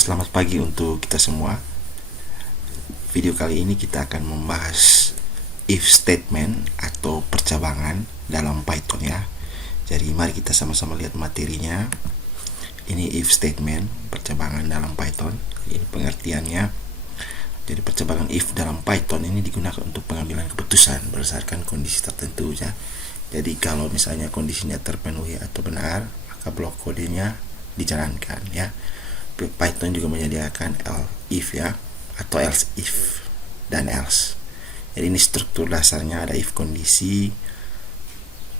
Selamat pagi untuk kita semua. Video kali ini kita akan membahas if statement atau percabangan dalam Python ya. Jadi mari kita sama-sama lihat materinya. Ini if statement, percabangan dalam Python. Ini pengertiannya. Jadi percabangan if dalam Python ini digunakan untuk pengambilan keputusan berdasarkan kondisi tertentu ya. Jadi kalau misalnya kondisinya terpenuhi atau benar, maka blok kodenya dijalankan ya. Python juga menyediakan if ya, atau else if dan else. Jadi ini struktur dasarnya, ada if kondisi,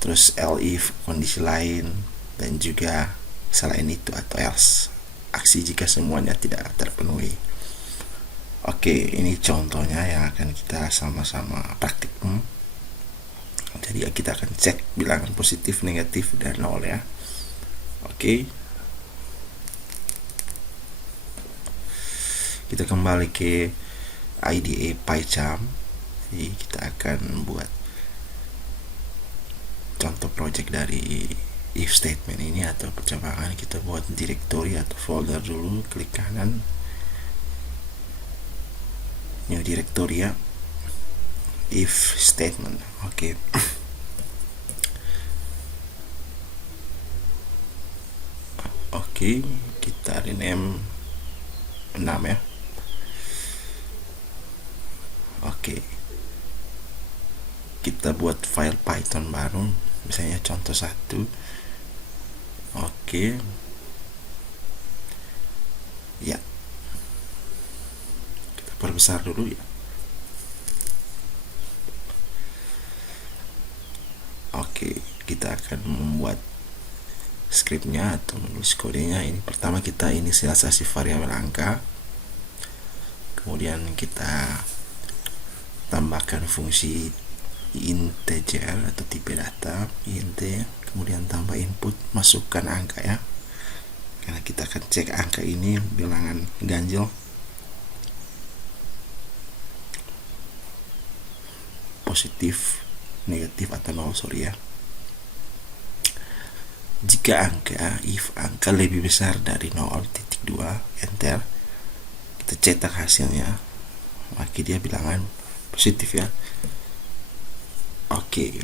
terus if kondisi lain, dan juga selain itu atau else aksi jika semuanya tidak terpenuhi. Oke, ini contohnya yang akan kita sama-sama praktikum. Jadi kita akan cek bilangan positif, negatif, dan nol ya. Oke. Kita kembali ke IDE PyCharm. Jadi kita akan buat contoh project dari if statement ini atau percabangan. Kita buat directory atau folder dulu, klik kanan, new directory ya, if statement. Oke. Oke, kita rename 6 ya. Oke, kita buat file Python baru, misalnya contoh 1. Oke, ya, kita perbesar dulu ya. Oke, kita akan membuat scriptnya atau menulis kodenya. Ini pertama kita inisialisasi variabel angka, kemudian kita tambahkan fungsi integer atau tipe data int, kemudian tambah input, masukkan angka ya, karena kita akan cek angka ini bilangan ganjil, positif, negatif atau nol, sorry ya. Jika if angka lebih besar dari 0.2, enter, kita cetak hasilnya, maka dia bilangan positif ya. Oke.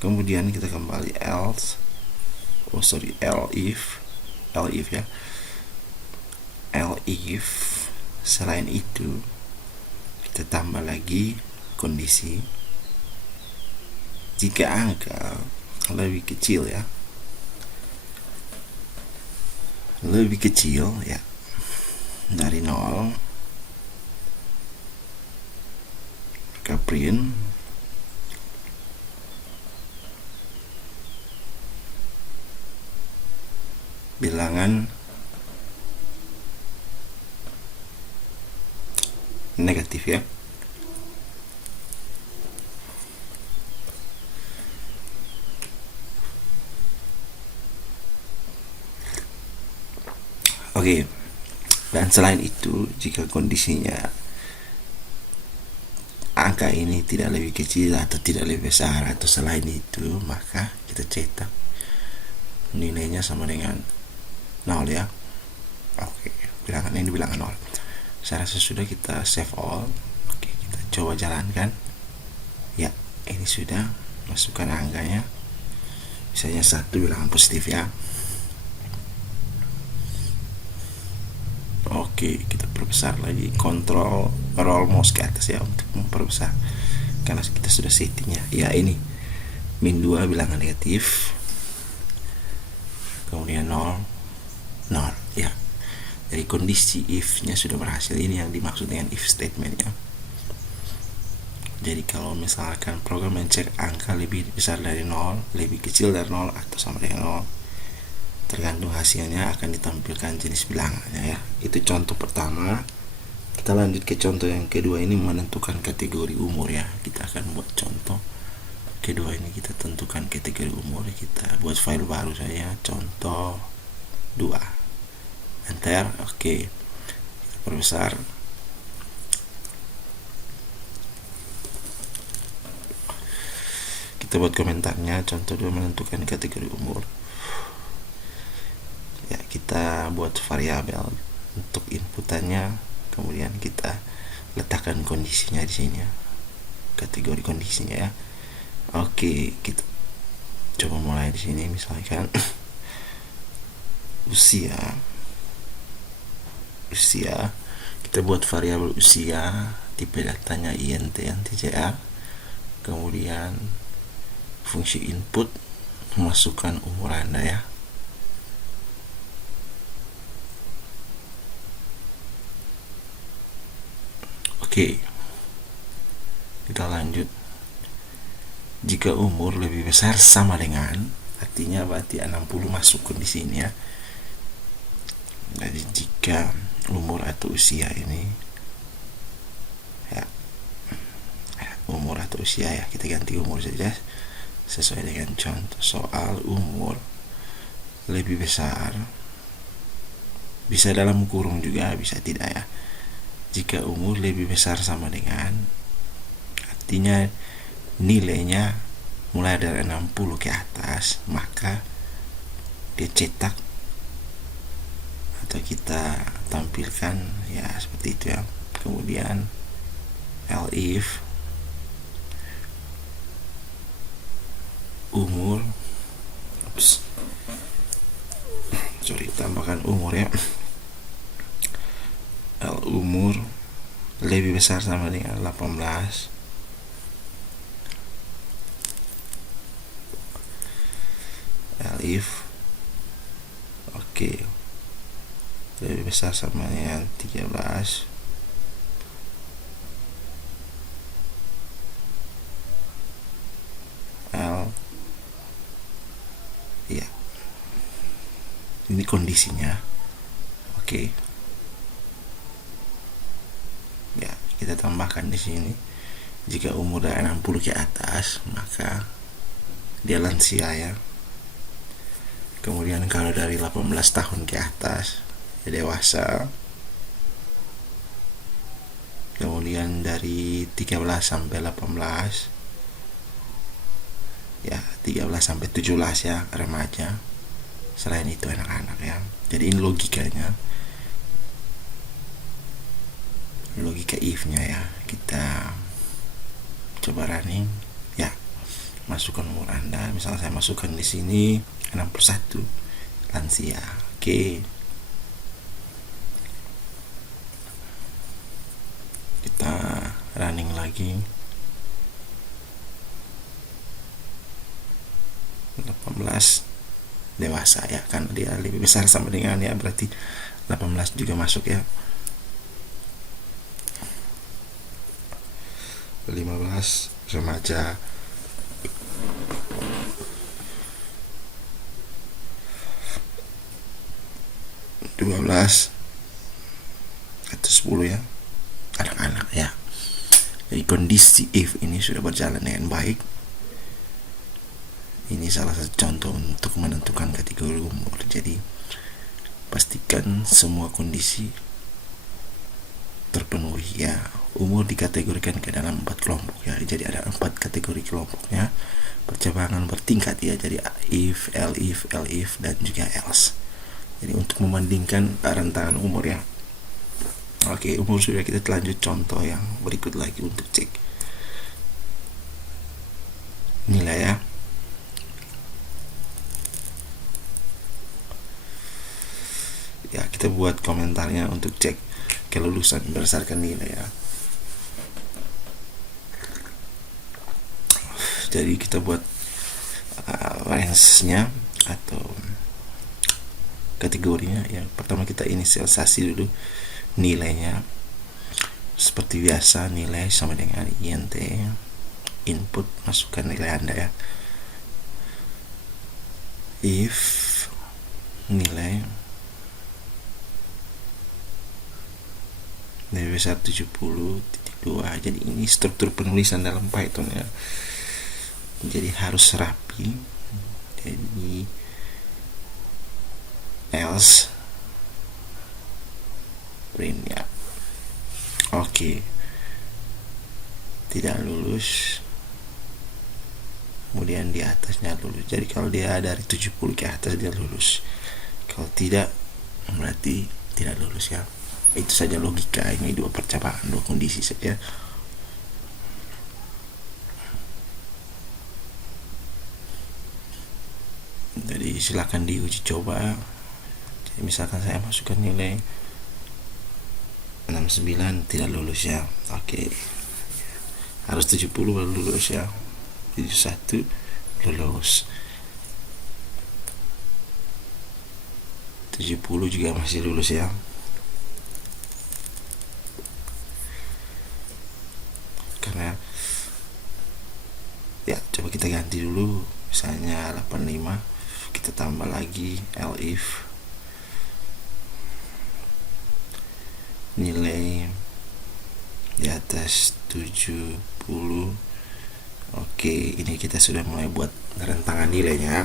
Kemudian kita kembali elif ya. Elif selain itu kita tambah lagi kondisi jika angka lebih kecil ya, lebih kecil ya dari 0, maka print bilangan negatif ya. Oke. Dan selain itu, jika kondisinya angka ini tidak lebih kecil atau tidak lebih besar atau selain itu, maka kita cetak nilainya sama dengan 0 ya. Oke, bilangan ini bilangan 0. Saya rasa sudah, kita save all. Oke, kita coba jalankan. Ya, ini sudah, masukkan angkanya. Misalnya 1, bilangan positif ya. Oke, kita perbesar lagi, kontrol roll mouse ke atas ya untuk memperbesar, karena kita sudah settingnya ya. Ini min 2 bilangan negatif, kemudian 0 ya. Jadi kondisi if nya sudah berhasil. Ini yang dimaksud dengan if statement ya. Jadi kalau misalkan program mencek angka lebih besar dari 0, lebih kecil dari 0, atau sama dengan 0, tergantung hasilnya akan ditampilkan jenis bilangannya ya. Itu contoh pertama. Kita lanjut ke contoh yang kedua, ini menentukan kategori umur ya. Kita akan buat contoh kedua ini, kita tentukan kategori umur. Kita buat file baru saya, contoh 2, enter. Oke, kita perbesar. kita buat komentarnya. Contoh dulu, menentukan kategori umur. Ya, kita buat variabel untuk inputannya, kemudian kita letakkan kondisinya di sini ya, kategori kondisinya ya. Oke, kita coba mulai di sini. Misalkan usia, kita buat variabel usia, tipe datanya int integer, kemudian fungsi input memasukkan umur Anda ya. Oke, kita lanjut. Jika umur lebih besar sama dengan, artinya berarti 60 masuk di sini ya. Jadi jika umur atau usia ini ya, umur atau usia ya, kita ganti umur saja sesuai dengan contoh soal. Umur lebih besar, bisa dalam kurung juga, bisa tidak ya. Jika umur lebih besar sama dengan, artinya nilainya mulai dari 60 ke atas, maka dia cetak atau kita tampilkan ya seperti itu ya. Kemudian elif umur, tambahkan umur ya. Umur lebih besar sama dengan 18, elif oke, lebih besar sama dengan 13, L ya, ini kondisinya. Oke ya, kita tambahkan di sini. Jika umur dari 60 ke atas, maka dia lansia ya. Kemudian kalau dari 18 tahun ke atas, ya dewasa. Kemudian dari 13 sampai 18 ya, 13 sampai 17 ya, remaja. Selain itu anak-anak ya. Jadi ini logikanya, logika if-nya ya. Kita coba running ya, masukkan umur Anda. Misalnya saya masukkan di sini 61, lansia. Oke, kita running lagi. 18 dewasa ya, kan dia lebih besar sama dengan ya, berarti 18 juga masuk ya. 15 remaja. 12 atau 10 ya, anak-anak ya. Jadi kondisi if ini sudah berjalan dengan baik. Ini salah satu contoh untuk menentukan kategori umur. Jadi pastikan semua kondisi terpenuhi ya. Umur dikategorikan ke dalam 4 kelompok ya. Jadi ada 4 kategori kelompoknya. Percabangan bertingkat ya. Jadi if, elif dan juga else. Jadi untuk membandingkan rentangan umur ya. Oke, umur sudah, kita lanjut contoh yang berikut lagi untuk cek nilai ya. Ya, kita buat komentarnya untuk cek kelulusan berdasarkan nilai ya. Jadi kita buat range-nya atau kategorinya ya. Pertama kita inisialisasi dulu nilainya. Seperti biasa, nilai sama dengan int input, masukkan nilai Anda ya. If nilai lebih besar 70.2. Jadi ini struktur penulisan dalam Python ya. Jadi harus rapi. Jadi else print ya. Oke. Tidak lulus. kemudian di atasnya lulus. Jadi kalau dia dari 70 ke atas dia lulus, kalau tidak berarti tidak lulus ya. Itu saja logika, ini dua percobaan, dua kondisi saja. Jadi silakan diuji coba. Jadi misalkan saya masukkan nilai 69 tidak lulus ya. Oke, harus 70 baru lulus ya. 71 lulus, 70 juga masih lulus ya. Karena ya, coba kita ganti dulu, misalnya 85, kita tambah lagi elif nilai di atas 70. Oke, ini kita sudah mulai buat rentangan nilainya.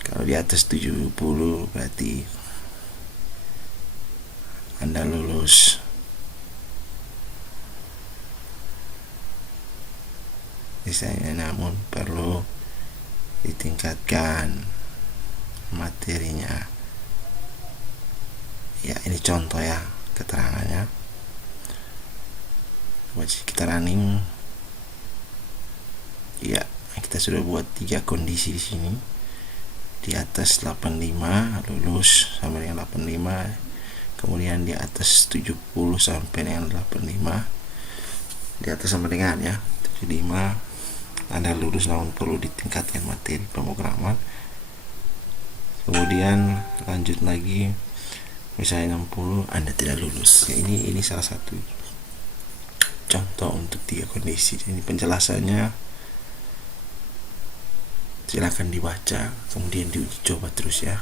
Kalau di atas 70 berarti Anda lulus. Misalnya, namun perlu ditingkatkan materinya. Ya, ini contoh ya keterangannya. Coba kita running. Ya, kita sudah buat 3 kondisi di sini. Di atas 85 lulus sama dengan 85. Kemudian di atas 70 sampai dengan 85. Di atas sama dengan ya 75 Anda lulus, namun perlu ditingkatkan materi pemrograman. Kemudian lanjut lagi, misalnya 60 Anda tidak lulus ya. Ini salah satu contoh untuk 3 kondisi. Ini penjelasannya, silakan dibaca, kemudian diuji coba terus ya.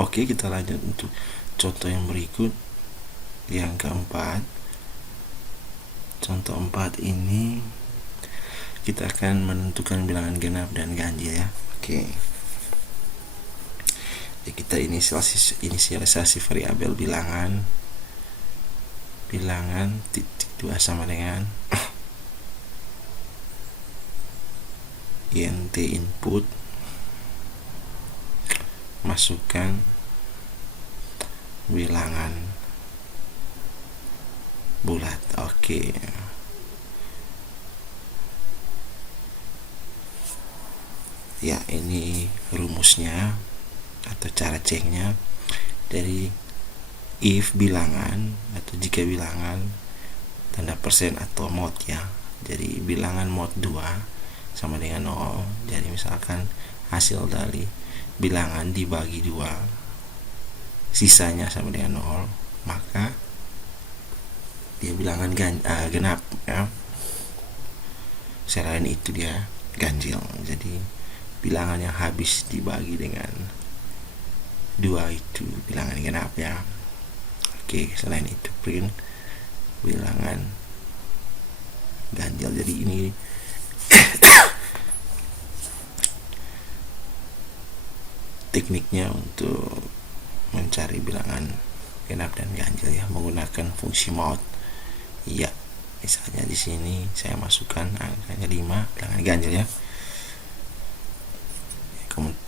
Oke, kita lanjut untuk contoh yang berikut, yang keempat. Contoh 4 ini kita akan menentukan bilangan genap dan ganjil ya. Oke. Ya, kita inisialisasi variabel bilangan titik 2 sama dengan int input, masukkan bilangan bulat. Oke. Ya, ini rumusnya atau cara ceknya. Dari if bilangan atau jika bilangan tanda persen atau mod ya. Jadi bilangan mod 2 sama dengan 0. Jadi misalkan hasil dari bilangan dibagi 2 sisanya sama dengan 0, maka dia bilangan genap ya. Selain itu dia ganjil. Jadi bilangan yang habis dibagi dengan 2 itu bilangan genap ya. Oke, selain itu print bilangan ganjil. Jadi ini tekniknya untuk mencari bilangan genap dan ganjil ya, menggunakan fungsi mod. Ya, misalnya di sini saya masukkan angkanya 5, bilangan ganjil ya.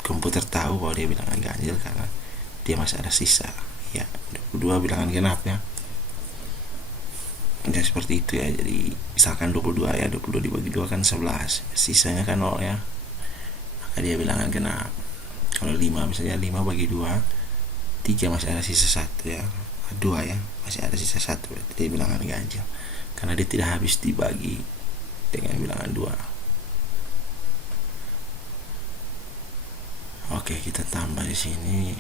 Komputer tahu bahwa dia bilangan ganjil karena dia masih ada sisa ya. 22 bilangan genap ya. Dan seperti itu ya. Jadi misalkan 22 ya, 22 dibagi 2 kan 11, sisanya kan 0 ya, maka dia bilangan genap. Kalau 5 misalnya 5 bagi 2, 3 masih ada sisa 1 ya, 2 ya, masih ada sisa 1, berarti dia bilangan ganjil karena dia tidak habis dibagi dengan bilangan 2. Oke, kita tambah di sini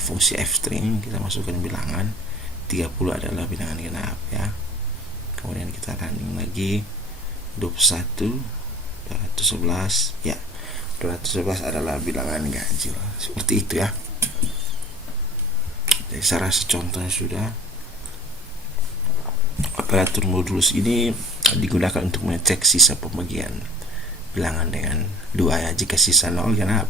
fungsi f-string, kita masukkan bilangan 30 adalah bilangan genap ya. Kemudian kita running lagi 21 211 ya, 211 adalah bilangan ganjil. Seperti itu ya. Jadi saya rasa contohnya sudah. Operator modulus ini digunakan untuk mengecek sisa pembagian bilangan dengan 2 ya. Jika sisa 0 genap,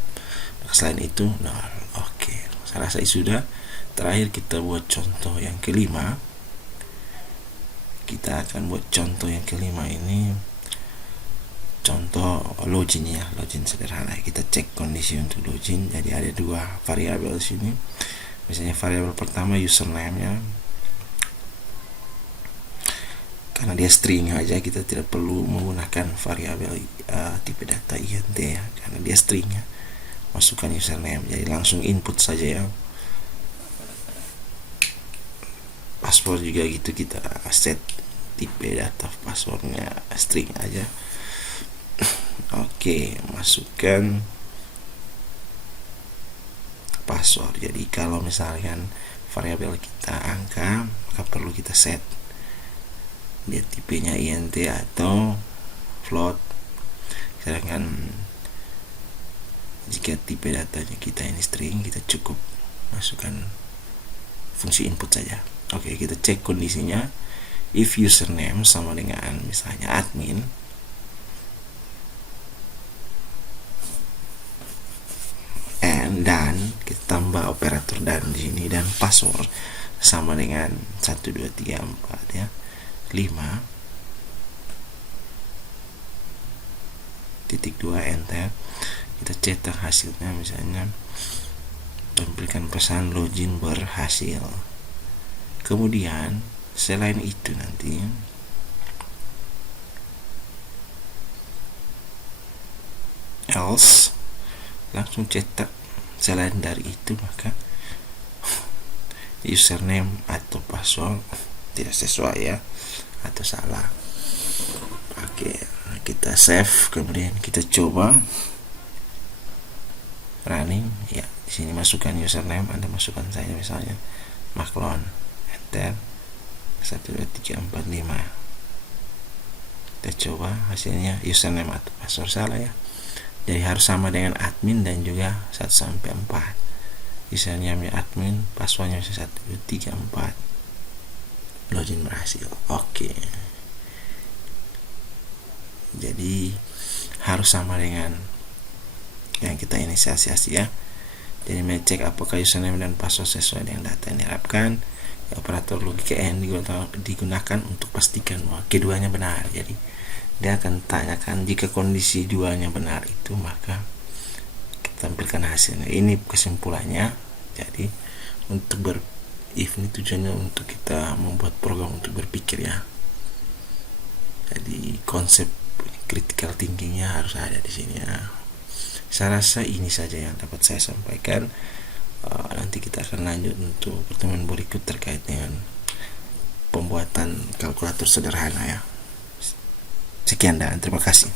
selain itu 0. Oke. Saya rasa sudah. Terakhir kita buat contoh yang kelima. Kita akan buat contoh yang kelima ini contoh login ya, login sederhana. Kita cek kondisi untuk login. Jadi ada dua variabel di sini. Misalnya variabel pertama username-nya, karena dia string aja, kita tidak perlu menggunakan variabel tipe data int ya, karena dia string ya. Masukkan username, jadi langsung input saja ya. Password juga gitu, kita set tipe data passwordnya string aja. Oke, masukkan password. Jadi kalau misalkan variabel kita angka, maka perlu kita set dia tipenya int atau float. Sedangkan jika tipe datanya kita ini string, kita cukup masukkan fungsi input saja. Oke, kita cek kondisinya. If username sama dengan misalnya admin, dan kita tambah operator dan di sini, dan password sama dengan 1 2 3 4 ya, 5.2 enter. Kita cetak hasilnya, misalnya tampilkan pesan login berhasil. Kemudian selain itu nanti else, langsung cetak selain dari itu, maka username atau password tidak sesuai ya, atau salah. Oke, kita save, kemudian kita coba running ya. Di sini masukkan username, Anda masukkan saya misalnya Maklon, enter 1 2 3 4 5. Kita coba hasilnya username atau password salah ya. Jadi harus sama dengan admin dan juga 1 sampai 4. Username admin, passwordnya 1 2 3 4. Login berhasil. Oke. Jadi harus sama dengan yang kita inisiasi ya. Jadi mengecek apakah username dan password sesuai dengan data yang diharapkan. Operator logika N digunakan untuk pastikan bahwa keduanya benar. Jadi dia akan tanyakan jika kondisi duanya benar itu, maka kita tampilkan hasilnya. Ini kesimpulannya. Jadi untuk if ini tujuannya untuk kita membuat program untuk berpikir ya. Jadi konsep critical thinkingnya harus ada di sini ya. Saya rasa ini saja yang dapat saya sampaikan. Nanti kita akan lanjut untuk pertemuan berikut terkait dengan pembuatan kalkulator sederhana ya. Sekian dan terima kasih.